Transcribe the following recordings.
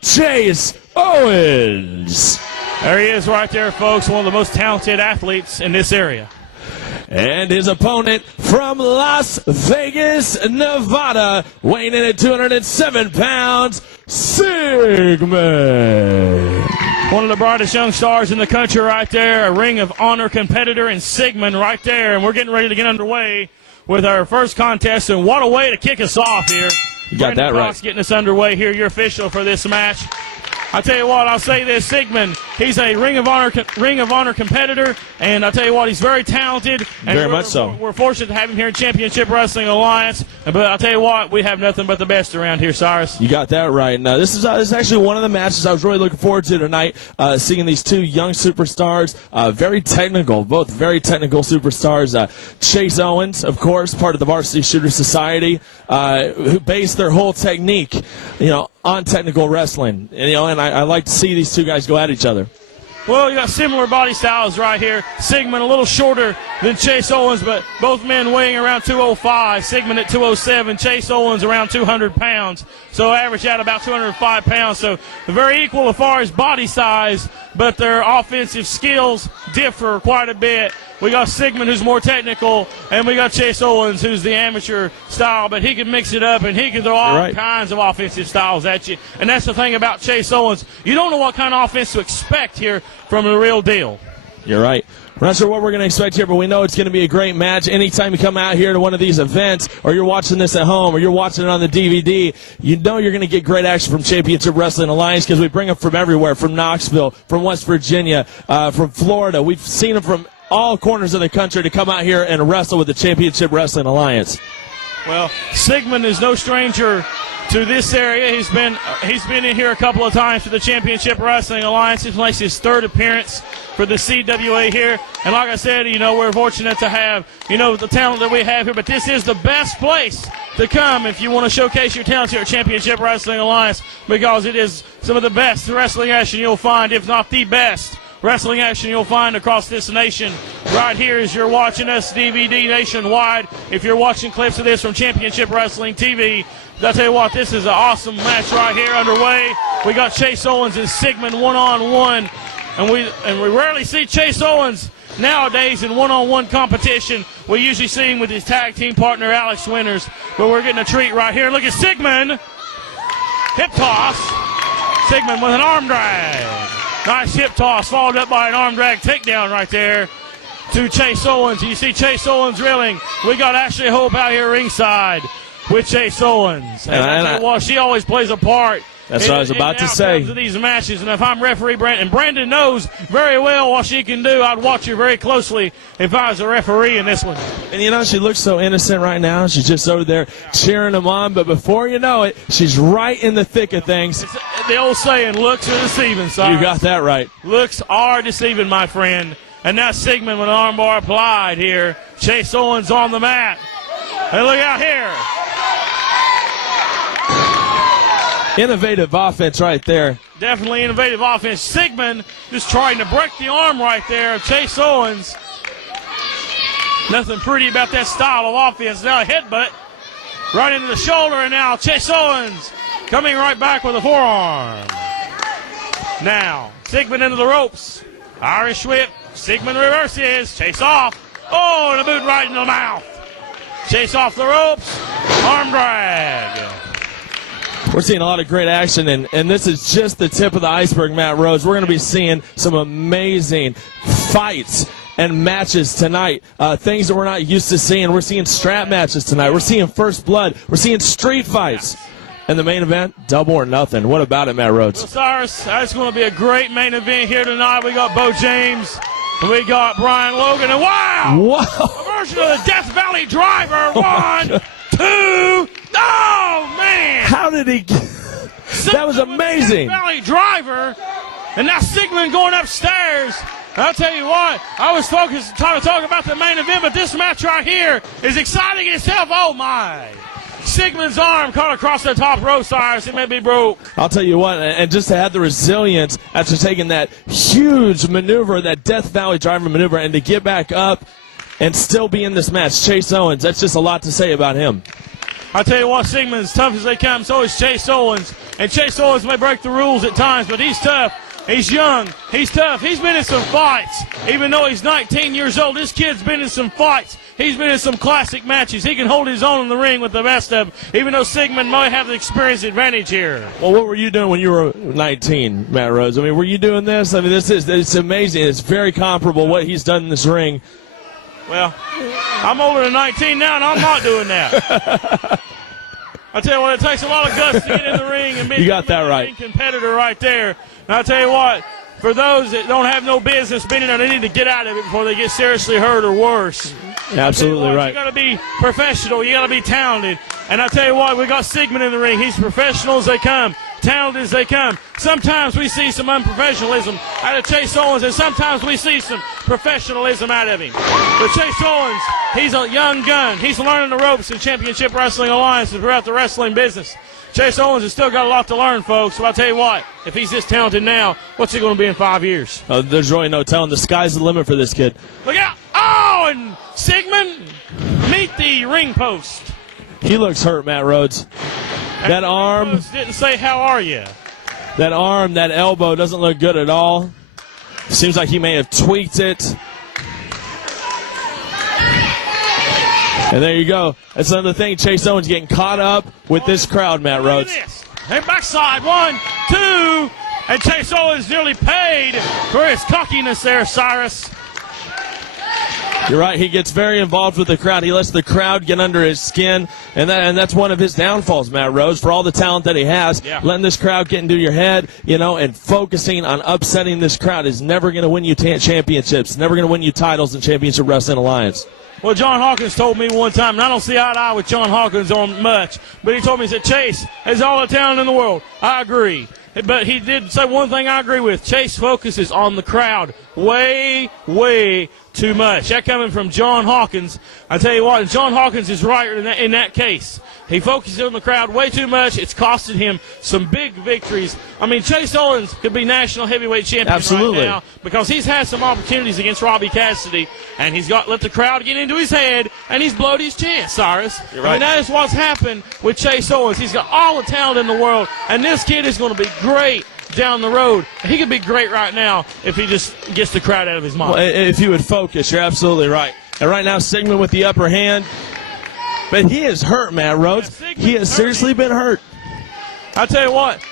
Chase Owens. There he is right there, folks, one of the most talented athletes in this area. And his opponent from Las Vegas, Nevada, weighing in at 207 pounds, Sigmon. One of the brightest young stars in the country right there, a Ring of Honor competitor in Sigmon right there. And we're getting ready to get underway with our first contest. And what a way to kick us off here. You got that right. Getting us underway here, your official for this match. I tell you what, I'll say this, Sigmon, he's a Ring of Honor competitor, and I tell you what, he's very talented. And very much so. We're fortunate to have him here in Championship Wrestling Alliance, but I'll tell you what, we have nothing but the best around here, Cyrus. You got that right. Now, this is actually one of the matches I was really looking forward to tonight, seeing these two young superstars, very technical, both very technical superstars. Chase Owens, of course, part of the Varsity Shooter Society, who based their whole technique, on technical wrestling. And I like to see these two guys go at each other. Well, you got similar body styles right here. Sigmon a little shorter than Chase Owens, but both men weighing around 205. Sigmon at 207. Chase Owens around 200 pounds. So average out about 205 pounds. So very equal as far as body size, but their offensive skills differ quite a bit. We got Sigmon, who's more technical, and we got Chase Owens, who's the amateur style, but he can mix it up, and he can throw all kinds of offensive styles at you. And that's the thing about Chase Owens. You don't know what kind of offense to expect here from the real deal. You're right. We're not sure what we're going to expect here, but we know it's going to be a great match. Anytime you come out here to one of these events, or you're watching this at home, or you're watching it on the DVD, you know you're going to get great action from Championship Wrestling Alliance because we bring them from everywhere, from Knoxville, from West Virginia, from Florida. We've seen them from all corners of the country to come out here and wrestle with the Championship Wrestling Alliance. Well, Sigmon is no stranger to this area. He's been in here a couple of times for the Championship Wrestling Alliance. This makes his third appearance for the CWA here. And like I said, we're fortunate to have, the talent that we have here. But this is the best place to come if you want to showcase your talents here at Championship Wrestling Alliance, because it is some of the best wrestling action you'll find, if not the best wrestling action you'll find across this nation. Right here as you're watching us DVD nationwide. If you're watching clips of this from Championship Wrestling TV, I'll tell you what, this is an awesome match right here underway. We got Chase Owens and Sigmon one-on-one, and we rarely see Chase Owens nowadays in one-on-one competition. We usually see him with his tag team partner Alex Winters, but we're getting a treat right here. Look at Sigmon, hip toss. Sigmon with an arm drag. Nice hip toss, followed up by an arm drag takedown right there to Chase Owens. You see Chase Owens reeling. We got Ashley Hope out here ringside with Chase Owens. And she always plays a part. That's what I was about to say. Of these matches, and if I'm referee Brandon, Brandon knows very well what she can do. I'd watch her very closely if I was a referee in this one. And she looks so innocent right now. She's just over there cheering them on, but before you know it, she's right in the thick of things. It's the old saying, looks are deceiving, son. You got that right. Looks are deceiving, my friend. And now Sigmon with an armbar applied here. Chase Owens on the mat. And look out here. Innovative offense right there. Definitely innovative offense. Sigmon just trying to break the arm right there of Chase Owens. Nothing pretty about that style of offense. Now a headbutt right into the shoulder, and now Chase Owens coming right back with a forearm. Now, Sigmon into the ropes. Irish whip. Sigmon reverses. Chase off. Oh, and a boot right in the mouth. Chase off the ropes. Arm drag. We're seeing a lot of great action, and this is just the tip of the iceberg, Matt Rhodes. We're going to be seeing some amazing fights and matches tonight, things that we're not used to seeing. We're seeing strap matches tonight. We're seeing first blood. We're seeing street fights. And the main event, double or nothing. What about it, Matt Rhodes? Well, Cyrus, that's going to be a great main event here tonight. We got Bo James, and we got Brian Logan, and wow! A version of the Death Valley Driver. 1, 2, oh, man! How did he get... That was amazing. Death Valley Driver, and now Sigmon going upstairs. I'll tell you what, I was focused trying to talk about the main event, but this match right here is exciting itself. Oh, my. Sigmon's arm caught across the top rope, Cyrus. It may be broke. I'll tell you what, and just to have the resilience after taking that huge maneuver, that Death Valley Driver maneuver, and to get back up and still be in this match. Chase Owens, that's just a lot to say about him. I tell you what, Sigmon's tough as they come, so is Chase Owens. And Chase Owens may break the rules at times, but he's tough. He's young. He's tough. He's been in some fights. Even though he's 19 years old, this kid's been in some fights. He's been in some classic matches. He can hold his own in the ring with the best of them, even though Sigmon might have the experience advantage here. Well, what were you doing when you were 19, Matt Rhodes? I mean, were you doing this? I mean, it's amazing. It's very comparable what he's done in this ring. Well, I'm older than 19 now, and I'm not doing that. I tell you what, it takes a lot of guts to get in the ring and be you got that right. A competitor right there. And I tell you what, for those that don't have no business being in there, they need to get out of it before they get seriously hurt or worse. Absolutely right. You got to be professional. You got to be talented. And I tell you what, we got Sigmon in the ring. He's professional as they come, talented as they come. Sometimes we see some unprofessionalism out of Chase Owens, and sometimes we see some professionalism out of him. But Chase Owens, he's a young gun. He's learning the ropes in Championship Wrestling Alliance and throughout the wrestling business. Chase Owens has still got a lot to learn, folks. So I'll tell you what, if he's this talented now, what's he going to be in 5 years? There's really no telling. The sky's the limit for this kid. Look out. Oh, and Sigmon, meet the ring post. He looks hurt, Matt Rhodes. That arm didn't say how are you. That arm, that elbow doesn't look good at all. Seems like he may have tweaked it. And there you go. That's another thing. Chase Owens getting caught up with this crowd, Matt Rhodes. Look at this. Hey, backside. 1, 2. And Chase Owens nearly paid for his cockiness there, Cyrus. You're right. He gets very involved with the crowd. He lets the crowd get under his skin, and that's one of his downfalls, Matt Rhodes, for all the talent that he has. Yeah. Letting this crowd get into your head, and focusing on upsetting this crowd is never going to win you championships, never going to win you titles in Championship Wrestling Alliance. Well, John Hawkins told me one time, and I don't see eye to eye with John Hawkins on much, but he told me, he said, Chase has all the talent in the world. I agree. But he did say one thing I agree with. Chase focuses on the crowd way, way too much. That coming from John Hawkins. I tell you what, John Hawkins is right in that case. He focuses on the crowd way too much. It's costed him some big victories. I mean, Chase Owens could be national heavyweight champion Absolutely. right now because he's had some opportunities against Robbie Cassidy, and he's let the crowd get into his head, and he's blowed his chance, Cyrus. You're right. I mean, that is what's happened with Chase Owens. He's got all the talent in the world, and this kid is going to be great down the road. He could be great right now if he just gets the crowd out of his mind. Well, if you would focus, you're absolutely right. And right now, Sigmon with the upper hand. But he is hurt, Matt Rhodes. He has seriously been hurt. I tell you what,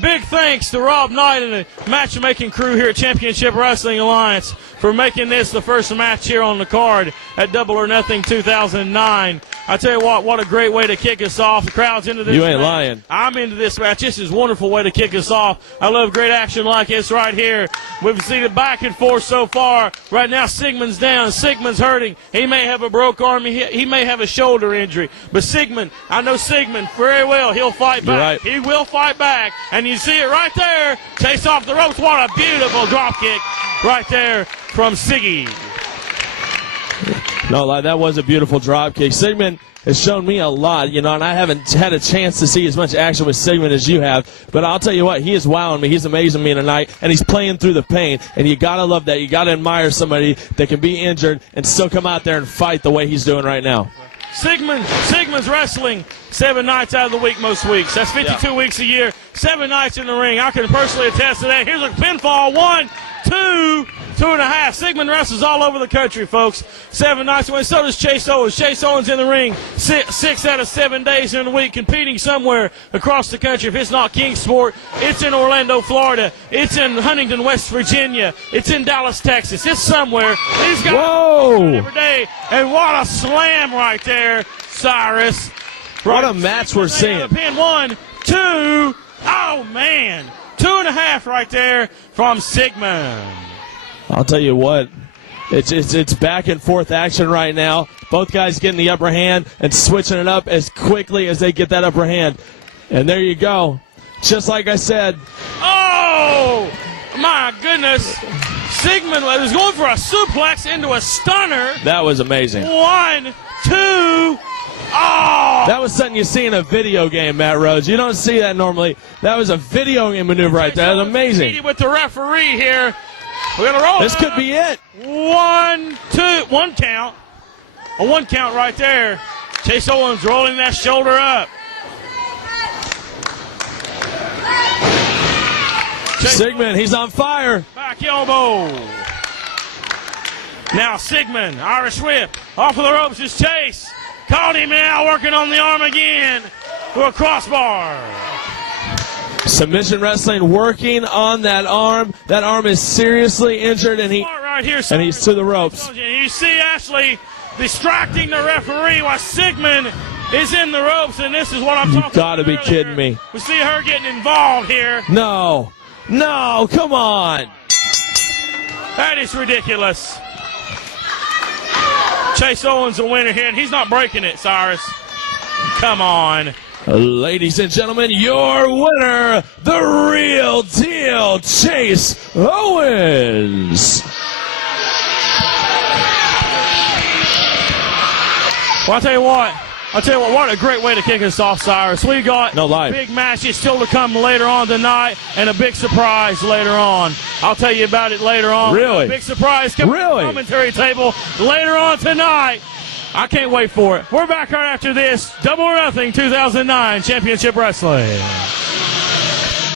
big thanks to Rob Knight and the matchmaking crew here at Championship Wrestling Alliance for making this the first match here on the card at Double or Nothing 2009. I tell you what a great way to kick us off. The crowd's into this You ain't match. lying. I'm into this match. This is a wonderful way to kick us off. I love great action like this right here. We've seen it back and forth so far. Right now, Sigmon's down. Sigmon's hurting. He may have a broke arm. He may have a shoulder injury. But Sigmon, I know Sigmon very well. He'll fight back. Right. He will fight back. And you see it right there. Chase off the ropes. What a beautiful drop kick right there from Siggy. No, that was a beautiful drop kick. Sigmon has shown me a lot, and I haven't had a chance to see as much action with Sigmon as you have. But I'll tell you what, he is wowing me. He's amazing me tonight, and he's playing through the pain. And you got to love that. You got to admire somebody that can be injured and still come out there and fight the way he's doing right now. Sigmon's wrestling 7 nights out of the week most weeks. That's 52 weeks a year, 7 nights in the ring. I can personally attest to that. Here's a pinfall. 1, 2, 2.5. Sigmon wrestles all over the country, folks. 7 nights away. So does Chase Owens. Chase Owens in the ring 6 out of 7 days in the week, competing somewhere across the country. If it's not Kingsport, it's in Orlando, Florida. It's in Huntington, West Virginia. It's in Dallas, Texas. It's somewhere. These guys every day. And what a slam right there, Cyrus. What a match we're seeing. Pin 1, 2. Oh, man. 2.5 right there from Sigmon. I'll tell you what, it's back and forth action right now. Both guys getting the upper hand and switching it up as quickly as they get that upper hand. And there you go. Just like I said. Oh, my goodness. Sigmon was going for a suplex into a stunner. That was amazing. 1, 2. Oh! That was something you see in a video game, Matt Rhodes. You don't see that normally. That was a video game maneuver right there. That was amazing. With the referee here. We're going to roll. This could be it. 1, 2. 1 count. A 1 count right there. Chase Owens rolling that shoulder up. Sigmon, he's on fire. Back elbow. Now Sigmon, Irish whip. Off of the ropes is Chase. Caught him now, working on the arm again. To a crossbar. Submission wrestling working on that arm. That arm is seriously injured, and Right here, and he's to the ropes. You see Ashley distracting the referee while Sigmon is in the ropes, and this is what I'm talking about. You gotta be earlier. kidding me. We see her getting involved here. No, come on. That is ridiculous. Chase Owens the winner here, and he's not breaking it, Cyrus. Come on. Ladies and gentlemen, your winner, the real deal, Chase Owens. Well, I'll tell you what a great way to kick us off, Cyrus. We got big matches still to come later on tonight and a big surprise later on. I'll tell you about it later on. Really? A big surprise coming to the commentary table later on tonight. I can't wait for it. We're back right after this. Double or Nothing 2009 Championship Wrestling.